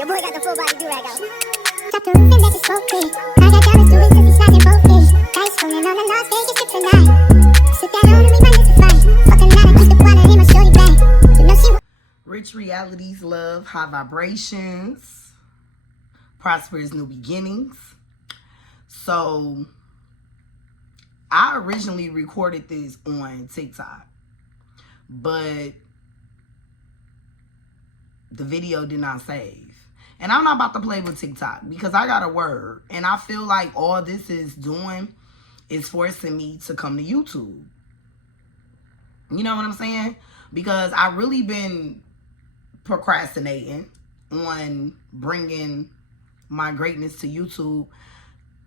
Your boy got the full body do-rag out. Drop the roof and make it smoke. I got diamonds doing cause he's slacking both days. Dice rolling on the Las Vegas strip tonight. Sit down on me, my lips are fine. Fucking line, keep the wallet in my shorty bag. You know she... Rich Realities, love, high vibrations, prosperous new beginnings. So, I originally recorded this on TikTok, but the video did not save. And I'm not about to play with TikTok because I got a word. And I feel like all this is doing is forcing me to come to YouTube. You know what I'm saying? Because I really been procrastinating on bringing my greatness to YouTube.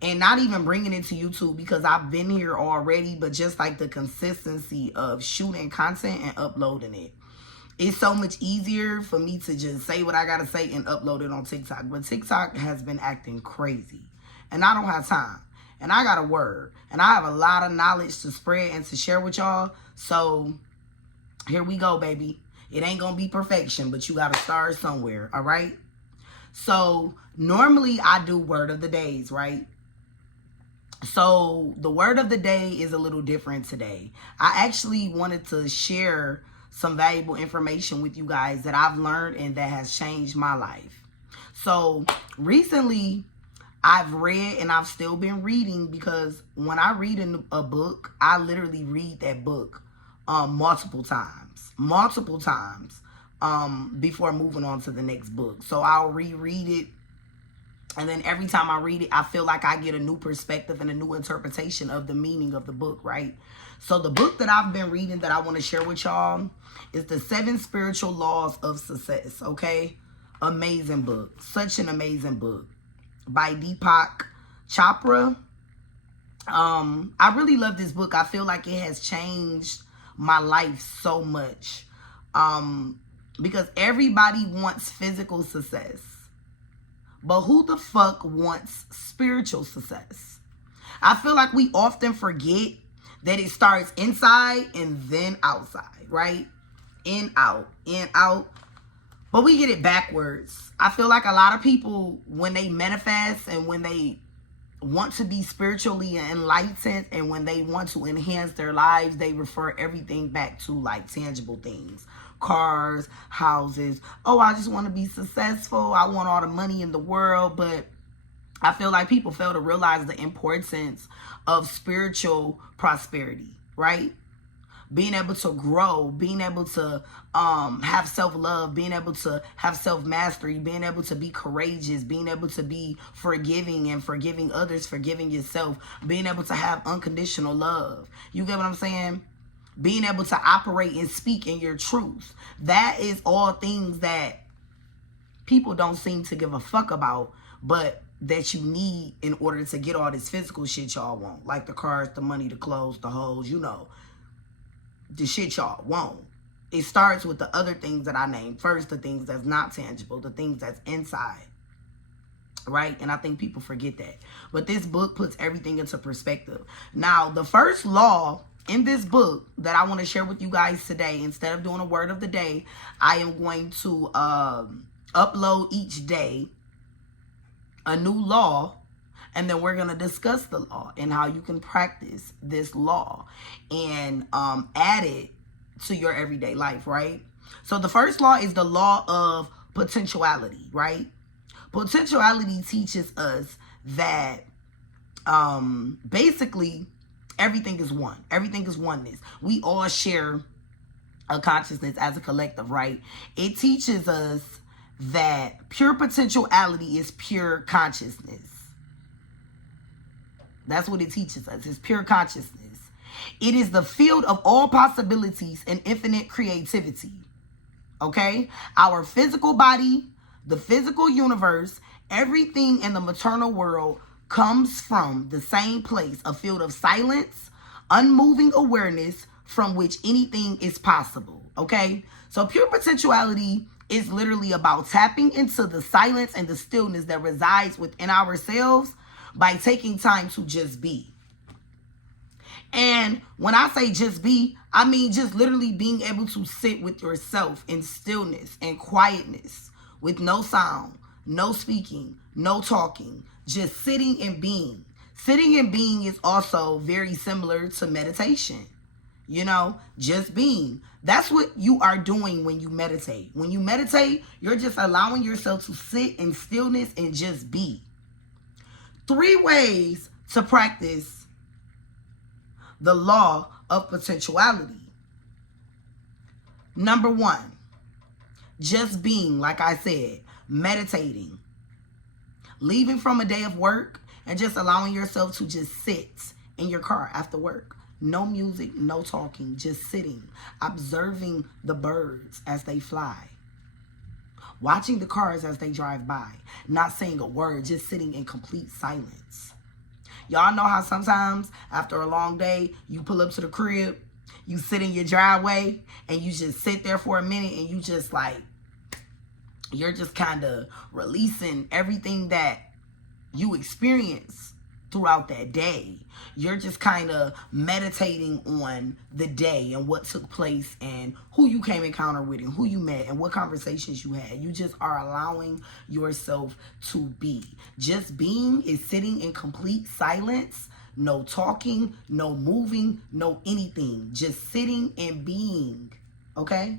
And not even bringing it to YouTube because I've been here already. But just like the consistency of shooting content and uploading it. It's so much easier for me to just say what I got to say and upload it on TikTok. But TikTok has been acting crazy. And I don't have time. And I got a word. And I have a lot of knowledge to spread and to share with y'all. So, here we go, baby. It ain't going to be perfection. But you got to start somewhere. All right? So, normally I do word of the days, right? So, the word of the day is a little different today. I actually wanted to share some valuable information with you guys that I've learned and that has changed my life. So recently I've read and I've still been reading because when I read a book, I literally read that book multiple times before moving on to the next book. So I'll reread it. And then every time I read it, I feel like I get a new perspective and a new interpretation of the meaning of the book, right? So the book that I've been reading that I want to share with y'all is The 7 Spiritual Laws of Success, okay? Amazing book. Such an amazing book by Deepak Chopra. I really love this book. I feel like it has changed my life so much. Because everybody wants physical success. But who the fuck wants spiritual success? I feel like we often forget that it starts inside and then outside, right? In, out, in, out. But we get it backwards. I feel like a lot of people, when they manifest and when they want to be spiritually enlightened and when they want to enhance their lives, they refer everything back to like tangible things. Cars, houses. Oh, I just want to be successful. I want all the money in the world. But I feel like people fail to realize the importance of spiritual prosperity, right? Being able to grow, being able to have self-love, being able to have self-mastery, being able to be courageous, being able to be forgiving and forgiving others, forgiving yourself, being able to have unconditional love. You get what I'm saying? Being able to operate and speak in your truth. That is all things that people don't seem to give a fuck about, but that you need in order to get all this physical shit y'all want. Like the cars, the money, the clothes, the hoes, you know. The shit y'all want. It starts with the other things that I named first, the things that's not tangible, the things that's inside. Right? And I think people forget that. But this book puts everything into perspective. Now, the first law in this book that I want to share with you guys today, instead of doing a word of the day, I am going to upload each day a new law, and then we're going to discuss the law and how you can practice this law and add it to your everyday life, right? So the first law is the law of potentiality, right? Potentiality teaches us that basically everything is one. Everything is oneness. We all share a consciousness as a collective, right? It teaches us that pure potentiality is pure consciousness. That's what it teaches us. It's pure consciousness. It is the field of all possibilities and infinite creativity. Okay? Our physical body, the physical universe, everything in the maternal world comes from the same place, a field of silence, unmoving awareness from which anything is possible. Okay? So pure potentiality is literally about tapping into the silence and the stillness that resides within ourselves by taking time to just be. And when I say just be, I mean just literally being able to sit with yourself in stillness and quietness with no sound, no speaking, no talking, just sitting and being. Sitting and being is also very similar to meditation. You know, just being. That's what you are doing when you meditate. When you meditate, you're just allowing yourself to sit in stillness and just be. 3 ways to practice the law of potentiality. Number 1, just being, like I said, meditating. Leaving from a day of work and just allowing yourself to just sit in your car after work. No music, no talking, just sitting, observing the birds as they fly, watching the cars as they drive by, not saying a word, just sitting in complete silence. Y'all know how sometimes after a long day, you pull up to the crib, you sit in your driveway, and you just sit there for a minute, and you just like, you're just kind of releasing everything that you experience throughout that day. You're just kind of meditating on the day and what took place and who you came in encounter with and who you met and what conversations you had. You just are allowing yourself to be. Just being is sitting in complete silence, no talking, no moving, no anything. Just sitting and being, okay?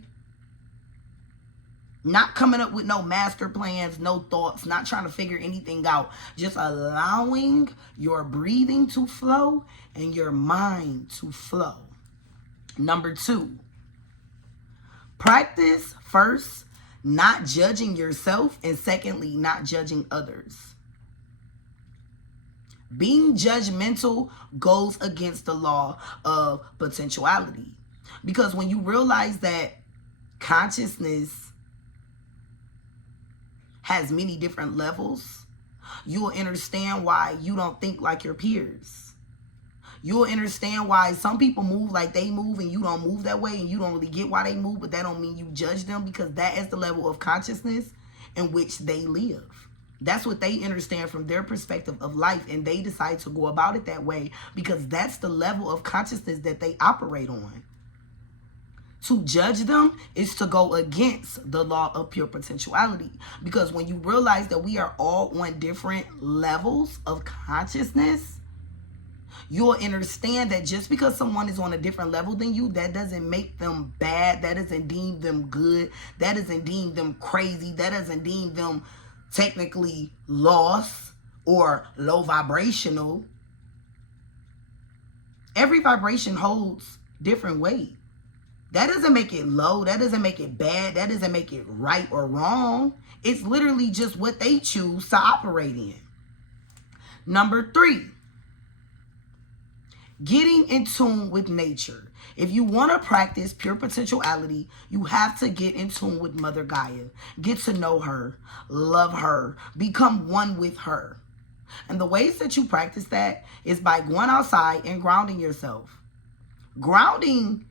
Not coming up with no master plans, no thoughts, not trying to figure anything out. Just allowing your breathing to flow and your mind to flow. Number 2, practice first, not judging yourself, and secondly, not judging others. Being judgmental goes against the law of potentiality. Because when you realize that consciousness has many different levels, you'll understand why you don't think like your peers. You'll understand why some people move like they move and you don't move that way, and you don't really get why they move, but that don't mean you judge them, because that is the level of consciousness in which they live. That's what they understand from their perspective of life, and they decide to go about it that way because that's the level of consciousness that they operate on. To judge them is to go against the law of pure potentiality. Because when you realize that we are all on different levels of consciousness, you'll understand that just because someone is on a different level than you, that doesn't make them bad. That doesn't deem them good. That doesn't deem them crazy. That doesn't deem them technically lost or low vibrational. Every vibration holds different weight. That doesn't make it low. That doesn't make it bad. That doesn't make it right or wrong. It's literally just what they choose to operate in. Number 3, getting in tune with nature. If you want to practice pure potentiality, you have to get in tune with Mother Gaia. Get to know her, love her, become one with her. And the ways that you practice that is by going outside and grounding yourself. Grounding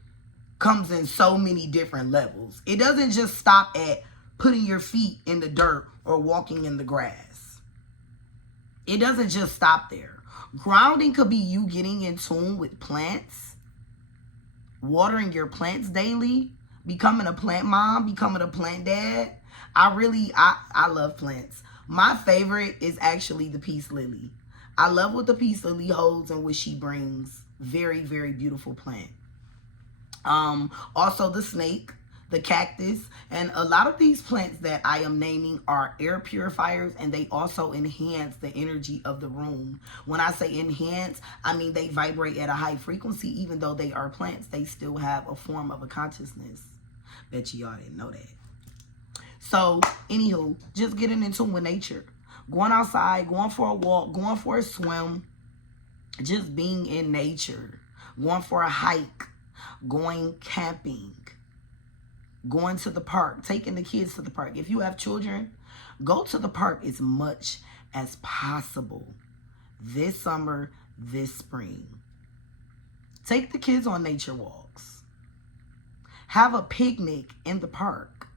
comes in so many different levels. It doesn't just stop at putting your feet in the dirt or walking in the grass. It doesn't just stop there. Grounding could be you getting in tune with plants, watering your plants daily, becoming a plant mom, becoming a plant dad. I love plants. My favorite is actually the peace lily. I love what the peace lily holds and what she brings. Very, very beautiful plant. Also the snake, the cactus, and a lot of these plants that I am naming are air purifiers, and they also enhance the energy of the room. When I say enhance, I mean they vibrate at a high frequency. Even though they are plants, they still have a form of a consciousness. Bet y'all didn't know that. So, anywho, just getting in tune with nature. Going outside, going for a walk, going for a swim, just being in nature. Going for a hike, going camping, going to the park, taking the kids to the park. If you have children, go to the park as much as possible this summer, this spring. Take the kids on nature walks. Have a picnic in the park.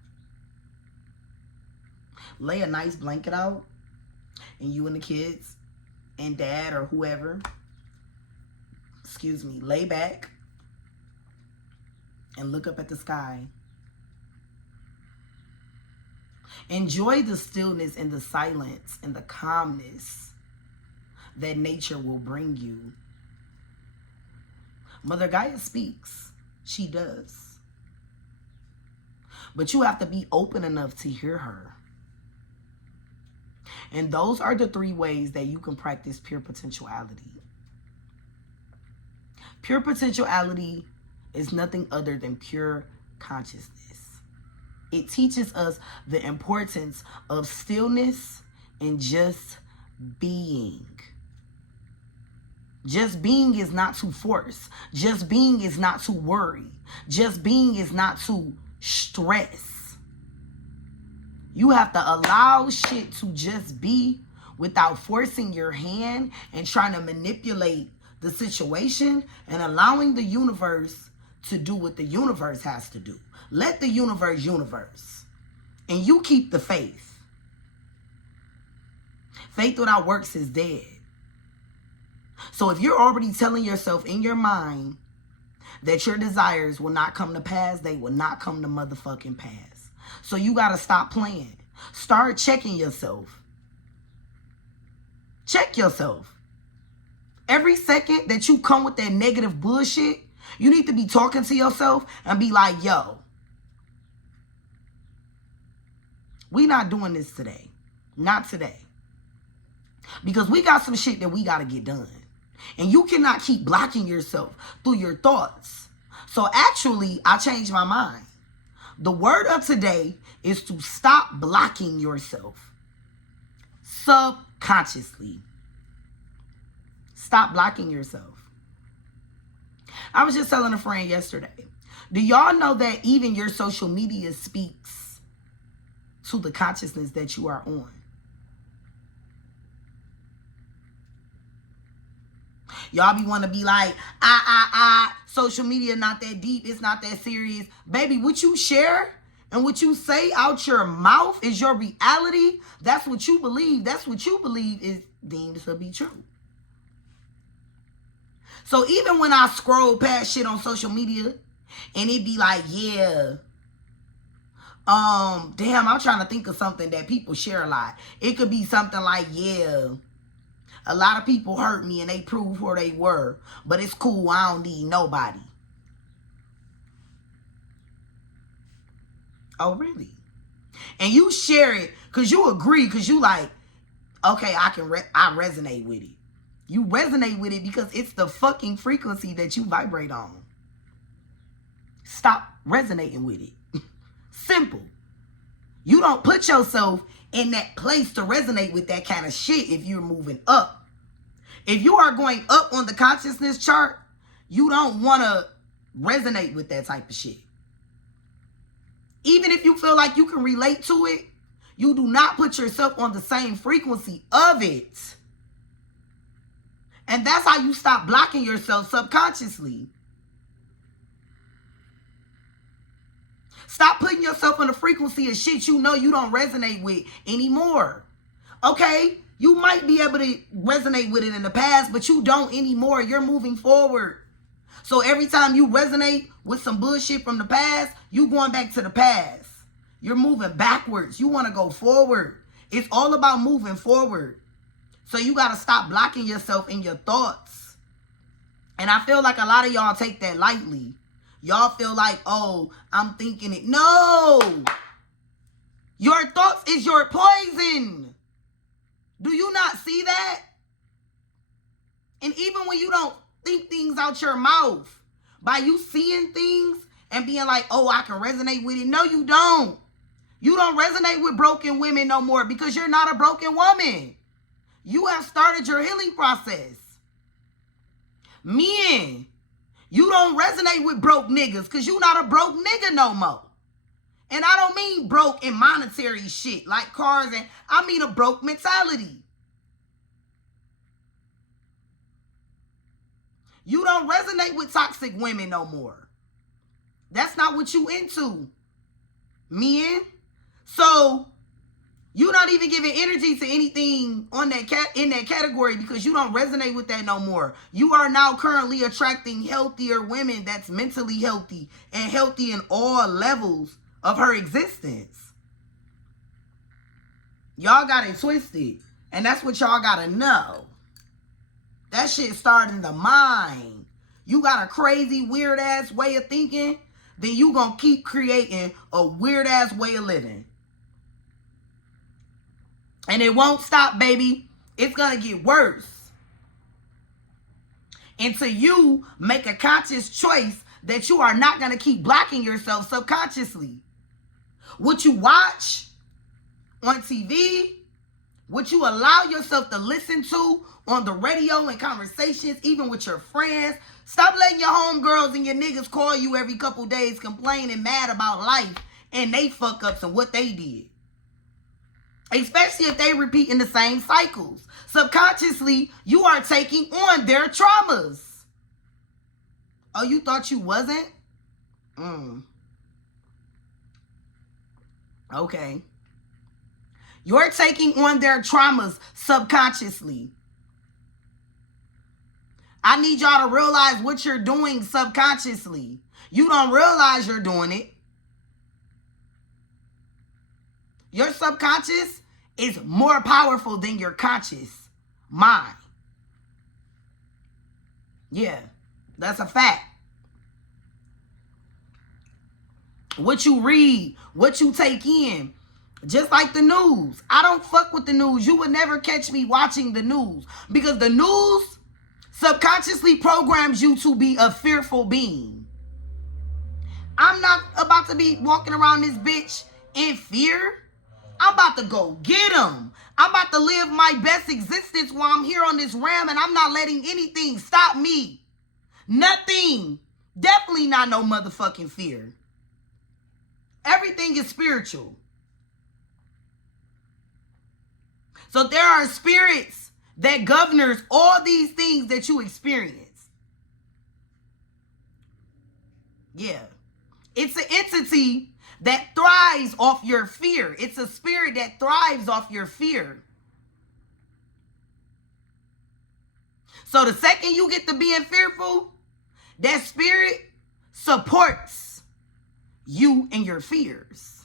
Lay a nice blanket out, and you and the kids and dad or whoever, lay back and look up at the sky. Enjoy the stillness and the silence and the calmness that nature will bring you. Mother Gaia speaks. She does. But you have to be open enough to hear her. And those are the 3 ways that you can practice pure potentiality. Pure potentiality is nothing other than pure consciousness. It teaches us the importance of stillness and just being. Just being is not to force. Just being is not to worry. Just being is not to stress. You have to allow shit to just be without forcing your hand and trying to manipulate the situation, and allowing the universe to do what the universe has to do. Let the universe. And you keep the faith. Faith without works is dead. So if you're already telling yourself in your mind that your desires will not come to pass, they will not come to motherfucking pass. So you got to stop playing. Start checking yourself. Check yourself. Every second that you come with that negative bullshit, you need to be talking to yourself and be like, yo, we not doing this today. Not today. Because we got some shit that we got to get done. And you cannot keep blocking yourself through your thoughts. So actually, I changed my mind. The word of today is to stop blocking yourself subconsciously. Stop blocking yourself. I was just telling a friend yesterday. Do y'all know that even your social media speaks to the consciousness that you are on? Y'all be want to be like, social media not that deep. It's not that serious. Baby, what you share and what you say out your mouth is your reality. That's what you believe. That's what you believe is deemed to be true. So even when I scroll past shit on social media and it be like, yeah, damn, I'm trying to think of something that people share a lot. It could be something like, yeah, a lot of people hurt me and they proved who they were, but it's cool. I don't need nobody. Oh, really? And you share it because you agree, because you like, okay, I resonate with it. You resonate with it because it's the fucking frequency that you vibrate on. Stop resonating with it. Simple. You don't put yourself in that place to resonate with that kind of shit if you're moving up. If you are going up on the consciousness chart, you don't want to resonate with that type of shit. Even if you feel like you can relate to it, you do not put yourself on the same frequency of it. And that's how you stop blocking yourself subconsciously. Stop putting yourself on the frequency of shit you know you don't resonate with anymore. Okay, you might be able to resonate with it in the past, but you don't anymore. You're moving forward. So every time you resonate with some bullshit from the past, you going back to the past. You're moving backwards. You want to go forward. It's all about moving forward. So you got to stop blocking yourself in your thoughts. And I feel like a lot of y'all take that lightly. Y'all feel like, oh, I'm thinking it. No! Your thoughts is your poison. Do you not see that? And even when you don't think things out your mouth, by you seeing things and being like, oh, I can resonate with it. No, you don't. You don't resonate with broken women no more because you're not a broken woman. You have started your healing process. Men, you don't resonate with broke niggas because you're not a broke nigga no more. And I don't mean broke in monetary shit like cars, and I mean a broke mentality. You don't resonate with toxic women no more. That's not what you into, men. So you're not even giving energy to anything on that in that category because you don't resonate with that no more. You are now currently attracting healthier women that's mentally healthy and healthy in all levels of her existence. Y'all got it twisted. And that's what y'all gotta know. That shit started in the mind. You got a crazy, weird-ass way of thinking, then you gonna keep creating a weird-ass way of living. And it won't stop, baby. It's gonna get worse. Until you make a conscious choice that you are not gonna keep blocking yourself subconsciously. What you watch on TV, what you allow yourself to listen to on the radio and conversations, even with your friends. Stop letting your homegirls and your niggas call you every couple days complaining mad about life and they fuck ups and what they did. Especially if they repeating the same cycles. Subconsciously, you are taking on their traumas. Oh, you thought you wasn't? Okay. You're taking on their traumas subconsciously. I need y'all to realize what you're doing subconsciously. You don't realize you're doing it. Your subconscious is more powerful than your conscious mind. Yeah, that's a fact. What you read, what you take in, just like the news. I don't fuck with the news. You would never catch me watching the news because the news subconsciously programs you to be a fearful being. I'm not about to be walking around this bitch in fear. I'm about to go get him. I'm about to live my best existence while I'm here on this ram, and I'm not letting anything stop me. Nothing. Definitely not no motherfucking fear. Everything is spiritual. So there are spirits that governs all these things that you experience. Yeah. It's an entity that thrives off your fear. It's a spirit that thrives off your fear. So the second you get to being fearful, that spirit supports you and your fears.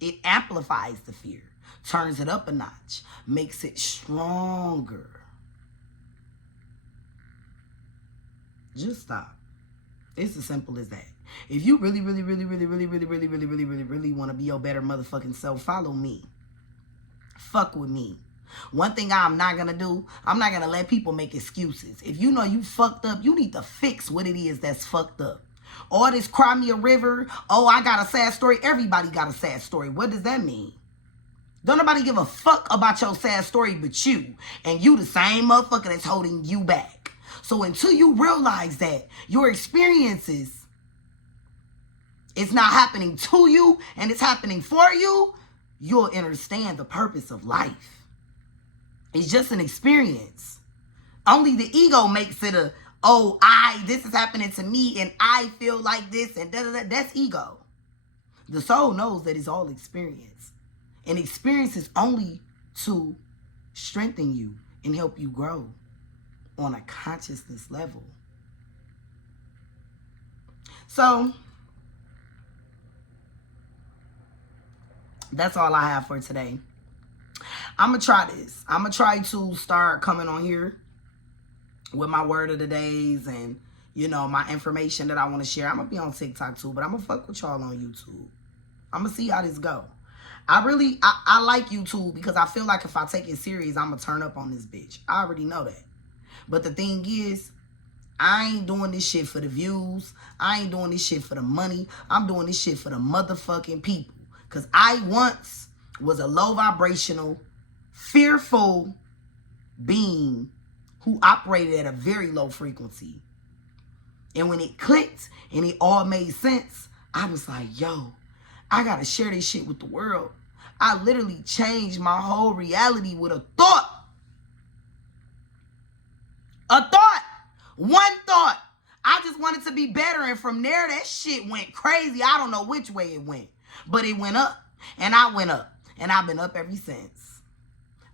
It amplifies the fear, turns it up a notch, makes it stronger. Just stop. It's as simple as that. If you really want to be your better motherfucking self, follow me. Fuck with me. One thing I'm not going to do, I'm not going to let people make excuses. If you know you fucked up, you need to fix what it is that's fucked up. All this cry me a river, oh, I got a sad story. Everybody got a sad story. What does that mean? Don't nobody give a fuck about your sad story but you. And you the same motherfucker that's holding you back. So until you realize that your experiences, it's not happening to you and it's happening for you, you'll understand the purpose of life. It's just an experience. Only the ego makes it a, oh, this is happening to me and I feel like this and da-da-da. That's ego. The soul knows that it's all experience. And experience is only to strengthen you and help you grow on a consciousness level. So that's all I have for today. I'm going to try this. I'm going to try to start coming on here with my word of the days and, you know, my information that I want to share. I'm going to be on TikTok too, but I'm going to fuck with y'all on YouTube. I'm going to see how this go. I like YouTube because I feel like if I take it serious, I'm going to turn up on this bitch. I already know that. But the thing is, I ain't doing this shit for the views. I ain't doing this shit for the money. I'm doing this shit for the motherfucking people. Because I once was a low vibrational, fearful being who operated at a very low frequency. And when it clicked and it all made sense, I was like, yo, I got to share this shit with the world. I literally changed my whole reality with a thought. A thought. One thought. I just wanted to be better. And from there, that shit went crazy. I don't know which way it went. But it went up. And I went up. And I've been up ever since.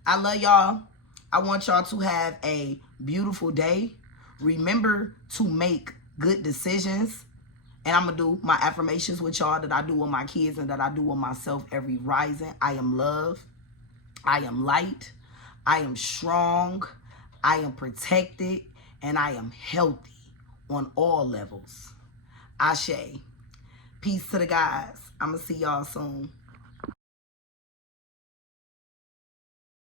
I love y'all. I want y'all to have a beautiful day. Remember to make good decisions. And I'm going to do my affirmations with y'all that I do with my kids and that I do with myself every rising. I am love. I am light. I am strong. I am protected. And I am healthy on all levels. Ashe. Peace to the guys. I'm going to see y'all soon.